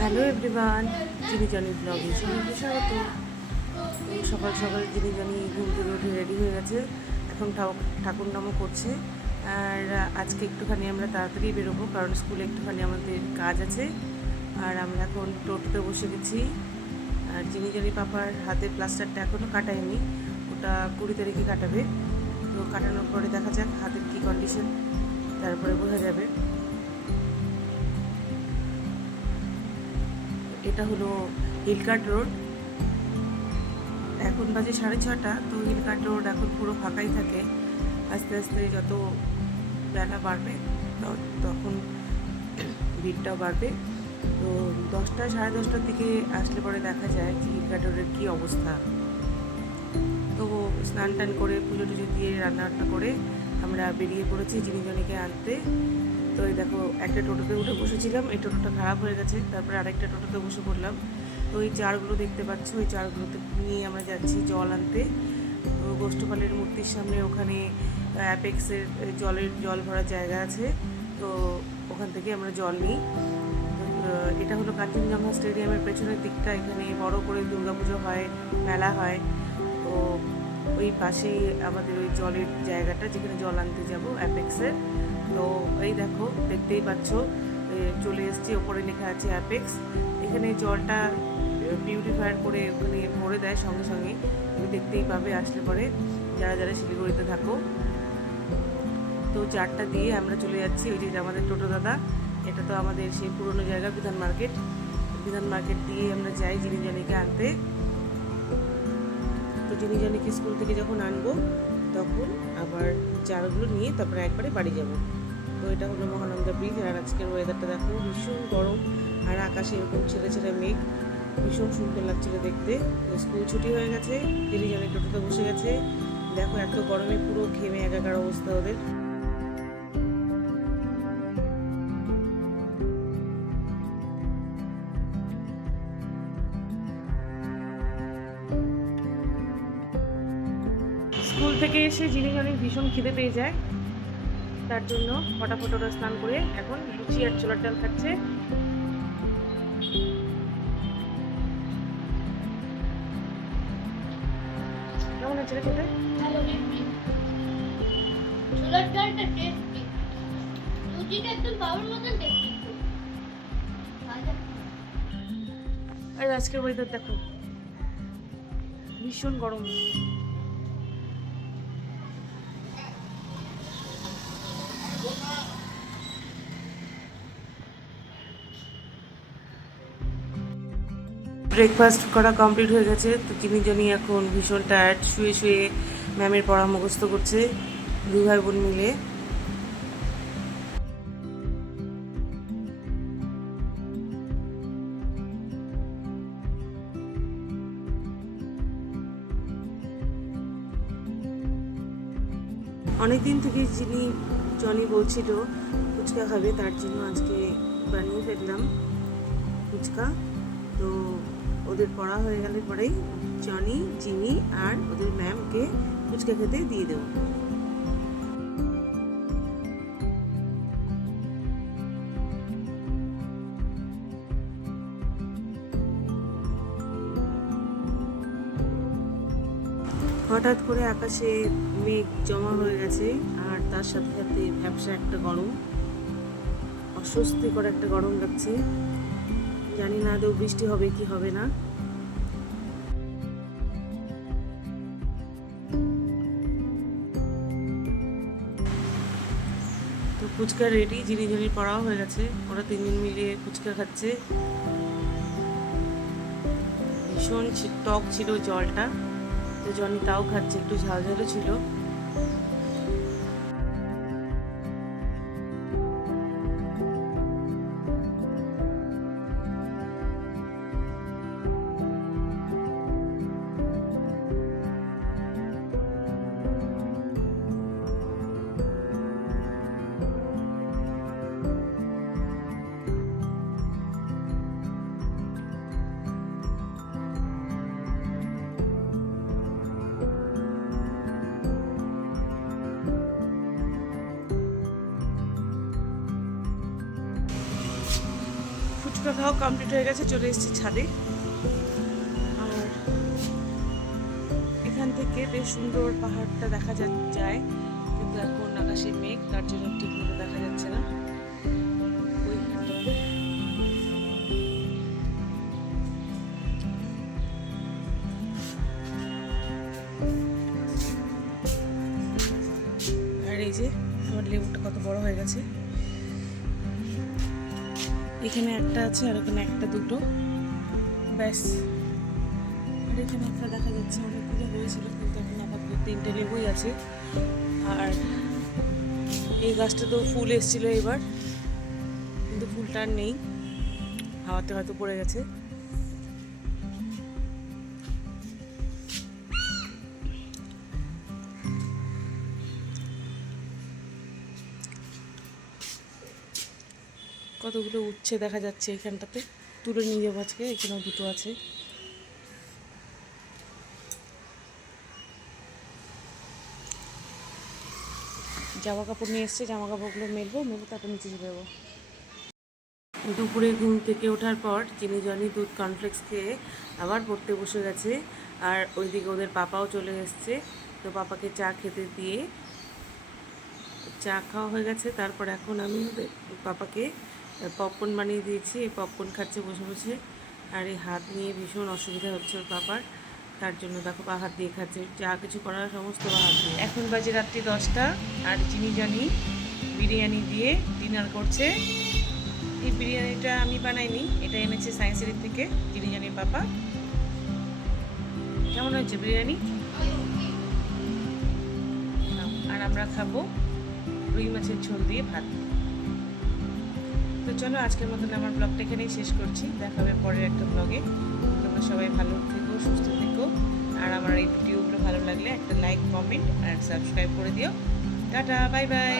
Hello everyone জিনি Johnny ব্লগে সবাইকে স্বাগত। সকাল সকাল জিনি জনি ঘুম থেকে উঠে রেডি হয়ে গেছে। এখন ঠাকুর নামও করছে। আর আজকে একটুখানি আমরা তাড়াতাড়ি বেরোবো, কারণ স্কুলে একটুখানি আমাদের কাজ আছে। আর আমরা এখন টোটোতে বসে গেছি। আর জিনি জনি পাপার হাতের প্লাস্টারটা এখনও কাটায়নি। ওটা কুড়ি তারিখে কাটাবে। তো কাটানোর পরে দেখা যাক হাতের কী কন্ডিশন তারপরে বোঝা যাবে। এটা হলো হিলকাট রোড। এখন বাজে সাড়ে ছটা, তো হিলকাট রোড এখন পুরো ফাঁকাই থাকে। আস্তে আস্তে যত বেলা বাড়বে তখন ভিড়টাও বাড়বে। তো দশটা, সাড়ে দশটার দিকে আসলে পরে দেখা যায় যে হিলকাট রোডের কী অবস্থা। তো স্নান টান করে পুজো টুজো দিয়ে রান্না বান্না করে আমরা বেরিয়ে পড়েছি জিনিজনিকে আনতে। তো এই দেখো, একটা টোটোতে উঠে বসেছিলাম, এই টোটোটা খারাপ হয়ে গেছে, তারপরে আরেকটা টোটোতে বসে পড়লাম। তো ওই চারগুলো দেখতে পাচ্ছ, ওই চারগুলোতে নিয়ে আমরা যাচ্ছি জল আনতে। তো গোষ্ঠপালের মূর্তির সামনে ওখানে অ্যাপেক্সের জলের, জল ভরার জায়গা আছে। তো ওখান থেকে আমরা জল নিই। এটা হলো কাঞ্চনজঙ্ঘা স্টেডিয়ামের পেছনের দিকটা, এখানে বড় করে দুর্গাপুজো হয়, মেলা হয়। ওই পাশেই আমাদের ওই জলের জায়গাটা যেখানে জল আনতে যাব, অ্যাপেক্সের। তো এই দেখো, দেখতেই পাচ্ছ চলে এসেছি, ওপরে লেখা আছে অ্যাপেক্স। এখানে জলটা পিউরিফায়ার করে ওখানে ভরে দেয় সঙ্গে সঙ্গে। তুমি দেখতেই পাবে, আসলে পরে যারা যারা শিলিগুড়িতে থাকো। তো চারটা দিয়ে আমরা চলে যাচ্ছি, ওই যে আমাদের টোটো দাদা। এটা তো আমাদের সেই পুরনো জায়গা, বিধান মার্কেট। বিধান মার্কেট দিয়ে আমরা যাই জিনিজানিকে আনতে। তো জিনিজানিকে স্কুল থেকে যখন আনব, তখন আবার চারগুলো নিয়ে তারপরে একবারে বাড়ি যাব। তো এটা হলো মহানন্দা ব্রিজ, আর আজকের ওয়েদারটা দেখো, ভীষণ গরম, আর আকাশে এরকম ছেড়ে ছেড়ে মেঘ, ভীষণ সুন্দর লাগছিল দেখতে। স্কুল ছুটি হয়ে গেছে জিনিজানি টোটোতে বসে গেছে। দেখো এত গরমে পুরো ঘেমে একাকার অবস্থা ওদের। থেকে এসে জিনিস অনেক ভীষণ খিদে পেয়ে যায় তার জন্য ফটাফট ওরা স্নান করে এখন লুচি আর ছোলার ডাল খাচ্ছে। কেমন রে খেতে? ছোলার ডালটা টেস্টি লুচিটা একদম পাওয়ার মতন টেস্টি আর আজকের ওয়েদার দেখো ভীষণ গরম। ব্রেকফাস্ট করা কমপ্লিট হয়ে গেছে। তো চিনি জনি এখন ভীষণ টায়ার্ড শুয়ে শুয়ে ম্যামের পড়া মুখস্থ করছে দুই ভাই বোন মিলে। অনেক দিন থেকে যিনি জনি বলছিল, ফুচকা খাবে, তার জন্য আজকে বানিয়ে ফেললাম ফুচকা। তো ওদের পড়া হয়ে গেলে পরেই জনি জিনি আর ওদের ম্যামকে ফুচকা খেতে দিয়ে দেবো। হঠাৎ করে আকাশে মেঘ জমা হয়ে গেছে আর তার সাথে সাথে ভ্যাবসা একটা গরম, অস্বস্তিকর একটা গরম লাগছে। জানি না আদৌ বৃষ্টি হবে কি হবে না। তো ফুচকা রেডি জিনি পড়াও হয়ে গেছে। ওরা তিনজন মিলিয়ে ফুচকা খাচ্ছে। ভীষণ টক ছিল জলটা। তো জনি তাও খাচ্ছে, একটু ঝাল ঝালও ছিল। খাওয়া কমপ্লিট হয়ে গেছে, চলে এসেছি ছাদে। আর এখান থেকে বেশ সুন্দর পাহাড়টা দেখা যায়, কিন্তু এখন আকাশে মেঘ, তার জন্য ঠিক মতো দেখা যাচ্ছে না। আর এই যে, আমার লেবুটা কত বড় হয়ে গেছে। এখানে একটা আছে, আর এখানে একটা দুটো। ব্যাস। আর এখানে একটা দেখা যাচ্ছে অনেকগুলো হয়েছিল, কিন্তু এখন আপাতত তিনটে লেবুই আছে। আর এই গাছটা তো ফুল এসেছিল এবার, কিন্তু ফুলটা আর নেই। হাওয়াতে হয়তো পড়ে গেছে। কতগুলো উচ্ছে দেখা যাচ্ছে এখানটাতে। তুলে নিয়ে যাব আজকে, এখানেও দুটো আছে। জামা কাপড় নিয়ে এসছে, জামা কাপড়গুলো মেলবো, মেলে তারপর নিচে চলে যাব। দুপুরে ঘুম থেকে ওঠার পর চিনি, জনি, দুধ কর্নফ্লেক্স খেয়ে আবার পড়তে বসে গেছে। আর ওইদিকে ওদের পাপাও চলে এসছে। তো পাপাকে চা খেতে দিয়ে চা খাওয়া হয়ে গেছে। তারপর এখন আমি ওদের পাপাকে পপকর্ন বানিয়ে দিয়েছি, এই পপকর্ন খাচ্ছে বসে বসে। আর এই হাত নিয়ে ভীষণ অসুবিধা হচ্ছে ওর পাপার তার জন্য দেখো পা হাত দিয়ে খাচ্ছে। যা কিছু করার সমস্ত পা হাত দিয়ে। এখন বাজে রাত্রি দশটা, আর চিনি জানি বিরিয়ানি দিয়ে ডিনার করছে। এই বিরিয়ানিটা আমি বানাইনি, এটা এনেছে সায়েন্স সায়েন্সের থেকে চিনি জানির পাপা কেমন হয়েছে বিরিয়ানি? আর আমরা খাব রুই মাছের ঝোল দিয়ে ভাত। চলো আজকের মতন আমার ব্লগটা এখানেই শেষ করছি। দেখা হবে পরের একটা ব্লগে তোমরা সবাই ভালো থেকো, সুস্থ থেকো। আর আমার এই ভিডিওগুলো ভালো লাগলে একটা লাইক কমেন্ট আর সাবস্ক্রাইব করে দিও। Tata bye bye